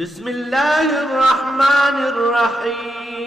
بسم الله الرحمن الرحيم.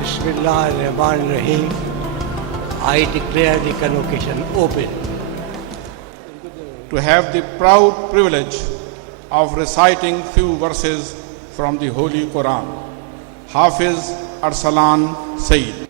Bismillahirrahmanirrahim. I declare the convocation open. To have the proud privilege of reciting few verses from the Holy Quran. Hafiz Arsalan Saeed.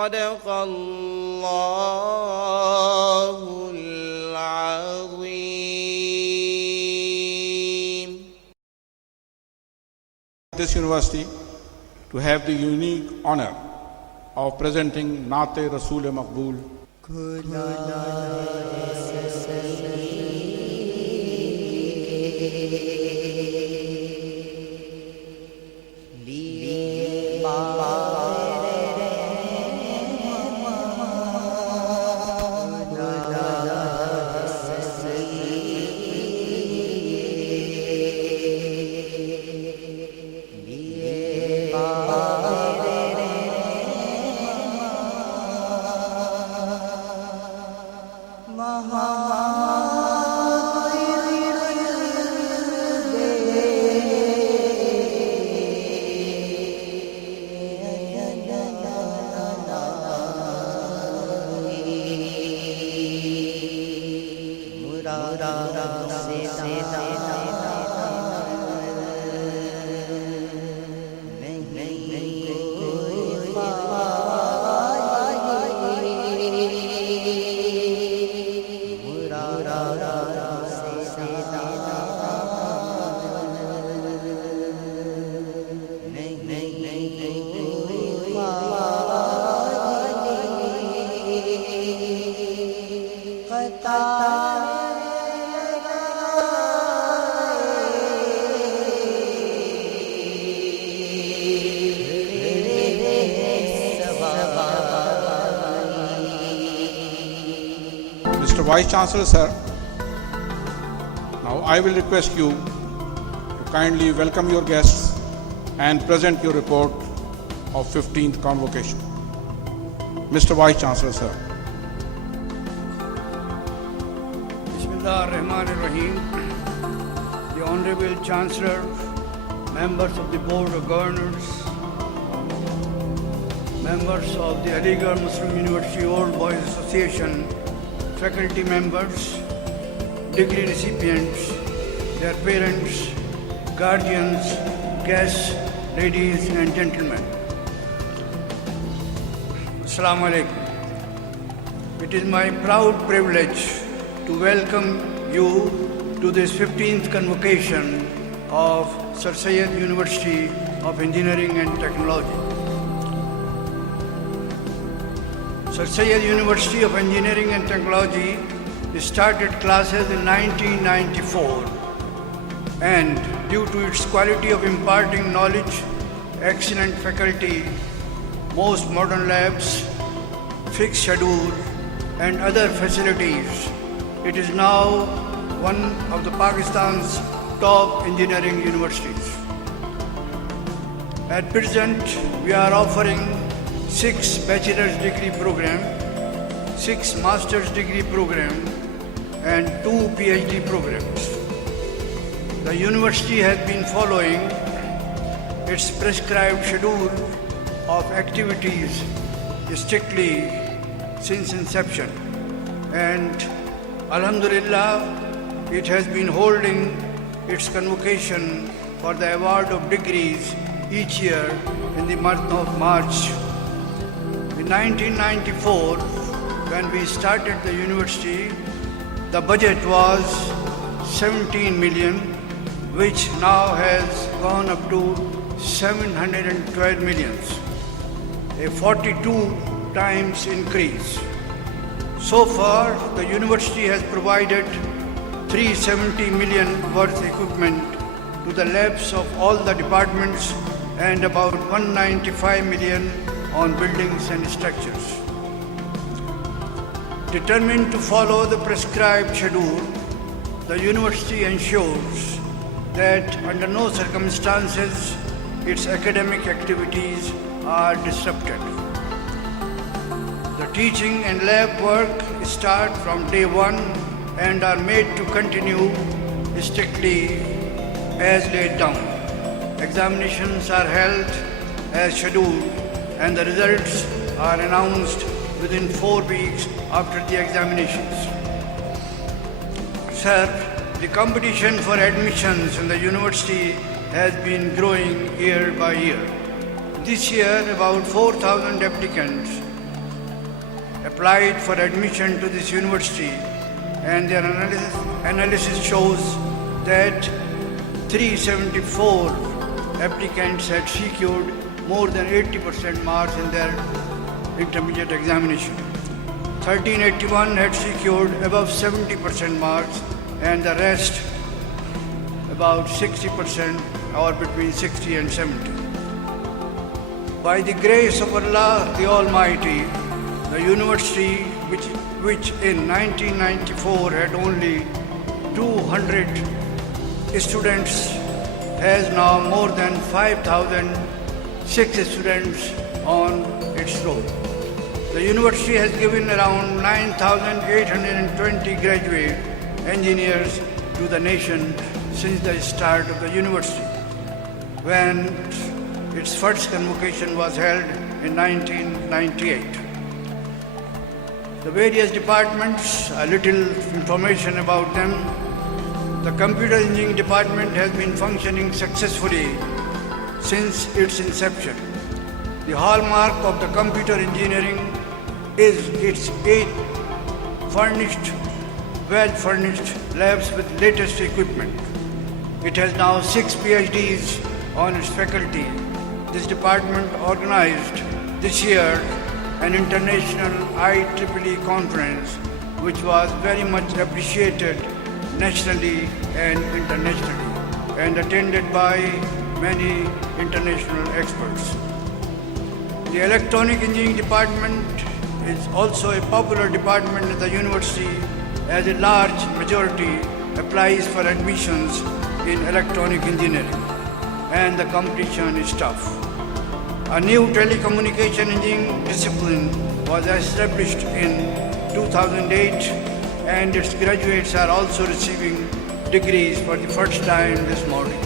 صدق الله العظيم. this university to have the unique honor of presenting Naate Rasool Maqbool. Mr. Vice Chancellor, sir, now I will request you to kindly welcome your guests and present your report of 15th convocation. Mr. Vice Chancellor, sir. Bismillah ar-Rahman ar-Rahim. The Honorable Chancellor, members of the Board of Governors, members of the Aligarh Muslim University Old Boys Association, faculty members, degree recipients, their parents, guardians, guests, ladies and gentlemen. Assalamu alaikum. It is my proud privilege to welcome you to this 15th convocation of Sir Syed University of Engineering and Technology. Sir Syed University of Engineering and Technology started classes in 1994, and due to its quality of imparting knowledge, excellent faculty, most modern labs, fixed schedule and other facilities, it is now one of the Pakistan's top engineering universities. At present, we are offering 6 bachelor's degree program, 6 master's degree program and 2 PhD programs. The university has been following its prescribed schedule of activities strictly since inception, and Alhamdulillah, it has been holding its convocation for the award of degrees each year in the month of March. In 1994, when we started the university, the budget was 17 million, which now has gone up to 712 millions, a 42 times increase. So far, the university has provided 370 million worth equipment to the labs of all the departments and about 195 million on buildings and structures. Determined to follow the prescribed schedule, the university ensures that under no circumstances its academic activities are disrupted. The teaching and lab work start from day one and are made to continue strictly as laid down. Examinations are held as scheduled and the results are announced within 4 weeks after the examinations. Sir, the competition for admissions in the university has been growing year by year. This year, about 4,000 applicants applied for admission to this university, and their analysis shows that 374 applicants had secured more than 80% marks in their intermediate examination. 1381 had secured above 70% marks, and the rest about 60% or between 60 and 70. By the grace of Allah the Almighty, the university, which in 1994 had only 200 students, has now more than 5,006 students on its roll. The university has given around 9,820 graduate engineers to the nation since the start of the university, when its first convocation was held in 1998. The various departments, a little information about them. The computer engineering department has been functioning successfully since its inception. The hallmark of the computer engineering is its 8 well-furnished labs with latest equipment. It has now 6 PhDs on its faculty. This department organized this year an international IEEE conference, which was very much appreciated nationally and internationally, and attended by many international experts. The electronic engineering department is also a popular department at the university, as a large majority applies for admissions in electronic engineering, and the competition is tough. A new telecommunication engineering discipline was established in 2008, and its graduates are also receiving degrees for the first time this morning.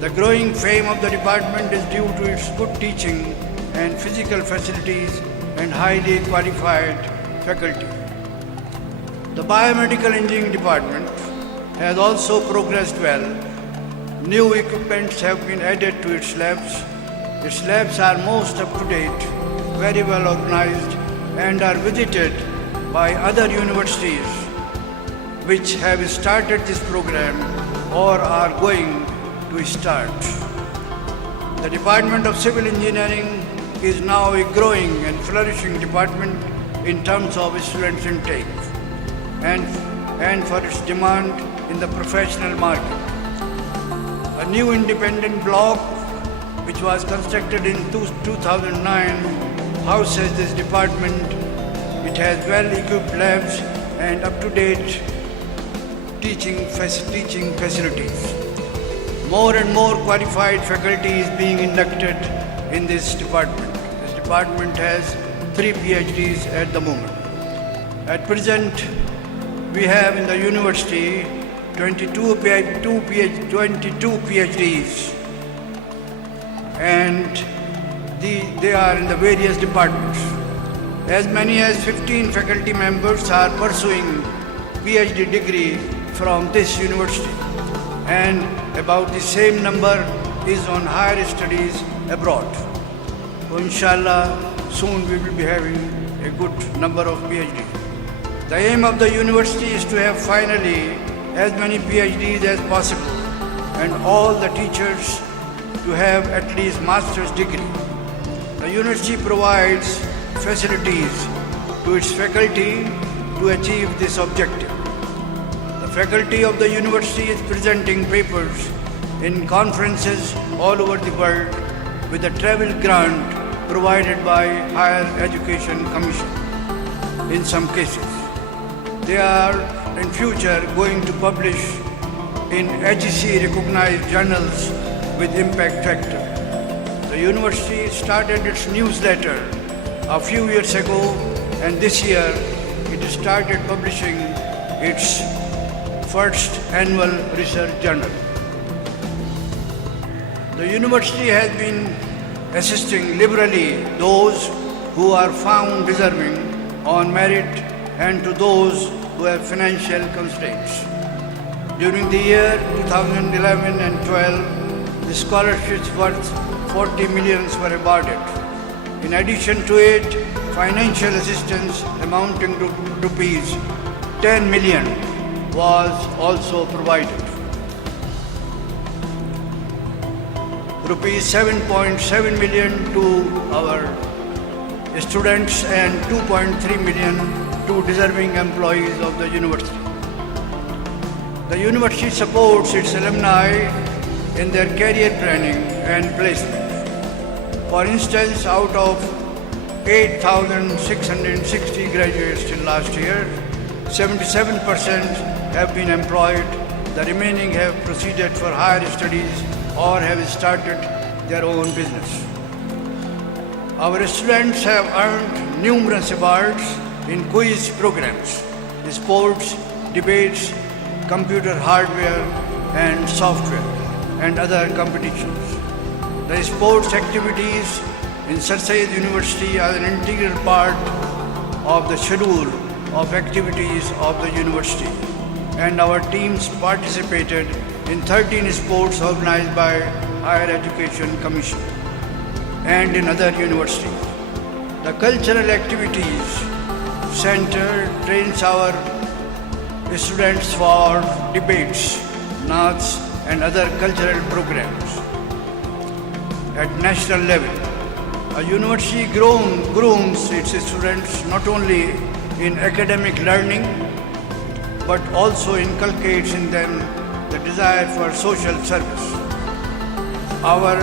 The growing fame of the department is due to its good teaching and physical facilities and highly qualified faculty. The biomedical engineering department has also progressed well. New equipments have been added to its labs. Its labs are most up to date, very well organized, and are visited by other universities which have started this program or are going to start. The Department of Civil Engineering is now a growing and flourishing department in terms of student intake and for its demand in the professional market. A new independent block, which was constructed in 2009, houses this department. It has well-equipped labs and up-to-date teaching facilities. More and more qualified faculty is being inducted in this department. This department has 3 PhDs at the moment. At present, we have in the university 22 PhDs, and they are in the various departments. As many as 15 faculty members are pursuing PhD degree from this university, and about the same number is on higher studies abroad. So inshallah, soon we will be having a good number of PhDs. The aim of the university is to have finally as many PhDs as possible, and all the teachers to have at least master's degree. The university provides facilities to its faculty to achieve this objective. The faculty of the university is presenting papers in conferences all over the world with a travel grant provided by Higher Education Commission in some cases. They are in future going to publish in HEC recognized journals with impact factor. The university started its newsletter a few years ago, and this year it started publishing its first annual research journal. The university has been assisting liberally those who are found deserving on merit and to those who have financial constraints. During the year 2011 and 12, the scholarships worth 40 millions were awarded. In addition to it, financial assistance amounting to rupees 10 million was also provided. rupees 7.7 million to our students and 2.3 million to deserving employees of the university. The university supports its alumni in their career planning and placement. For instance, out of 8,660 graduates till last year, 77% have been employed, the remaining have proceeded for higher studies or have started their own business. Our students have earned numerous awards in quiz programs, sports, debates, computer hardware and software, and other competitions. The sports activities in Sir Syed University are an integral part of the schedule of activities of the university, and our teams participated in 13 sports organized by Higher Education Commission and in other universities. The cultural activities center trains our students for debates, naats and other cultural programs at national level. A university grooms its students not only in academic learning but also inculcates in them the desire for social service. Our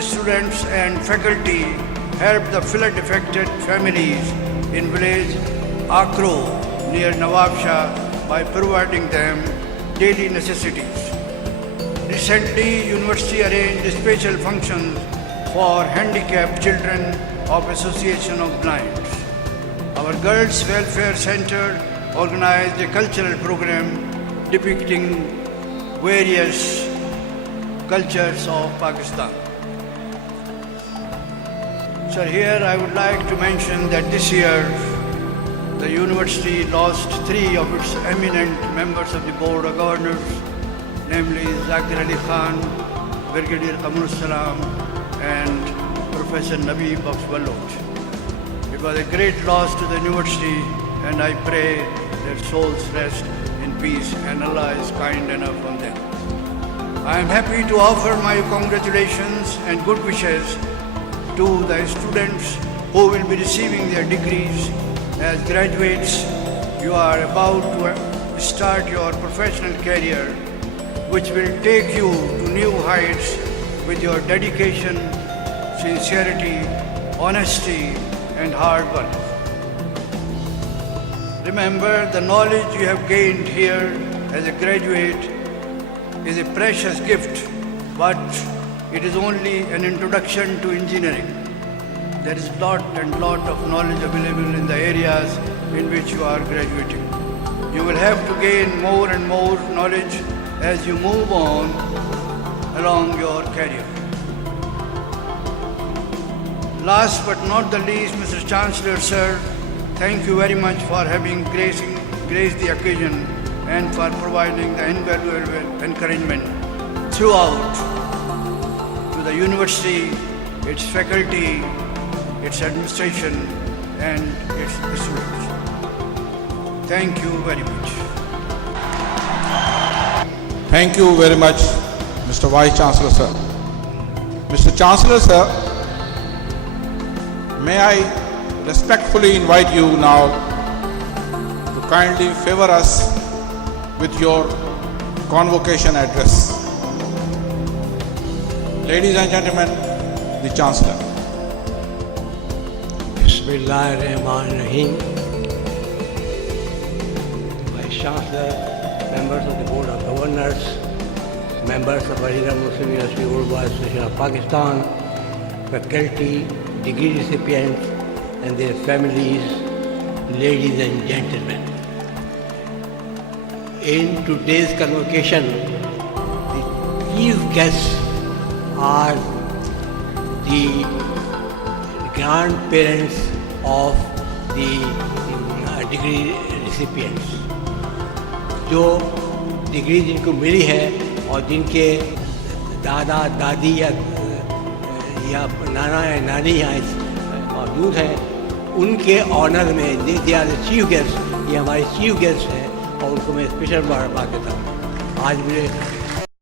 students and faculty help the flood affected families in village Akro near Nawabshah by providing them daily necessities. Recently, university arranged special functions for handicapped children of Association of Blinds. Our Girls Welfare Center organized a cultural program depicting various cultures of Pakistan. So here I would like to mention that this year the university lost 3 of its eminent members of the Board of Governors, namely Zakir Ali Khan, Brigadier Qamar Salam and Professor Nabi Baksh Baloch. It was a great loss to the university and I pray their souls rest in peace and Allah is kind enough on them. I am happy to offer my congratulations and good wishes to the students who will be receiving their degrees. As graduates, you are about to start your professional career, which will take you to new heights with your dedication, sincerity, honesty, and hard work. Remember, the knowledge you have gained here as a graduate is a precious gift, but it is only an introduction to engineering. There is lot of knowledge available in the areas in which you are graduating. You will have to gain more and more knowledge as you move on along your career. Last but not the least, Mr. Chancellor, sir, thank you very much for having graced the occasion and for providing the invaluable encouragement throughout to the university, its faculty, its administration and its students. Thank you very much. Thank you very much, Mr. Vice Chancellor, sir. Mr. Chancellor, sir, may I respectfully invite you now to kindly favor us with your convocation address. Ladies and gentlemen, the Chancellor. Bismillahirrahmanirrahim. Vice Chancellor, members of the Board of Governors, members of Al-Azhar Muslim University Urdu Association of Pakistan, faculty, degree recipients and their families, ladies and gentlemen. In today's convocation, the chief guests are the grandparents of the degree recipients, जो degree जिनको मिली है और जिनके दादा दादी या नाना या नानी यहाँ मौजूद हैं, उनके ऑनर में they are the chief guest, ये हमारे चीफ गेस्ट हैं और उनको मैं स्पेशल मुबारकबाद देता हूँ। आज मुझे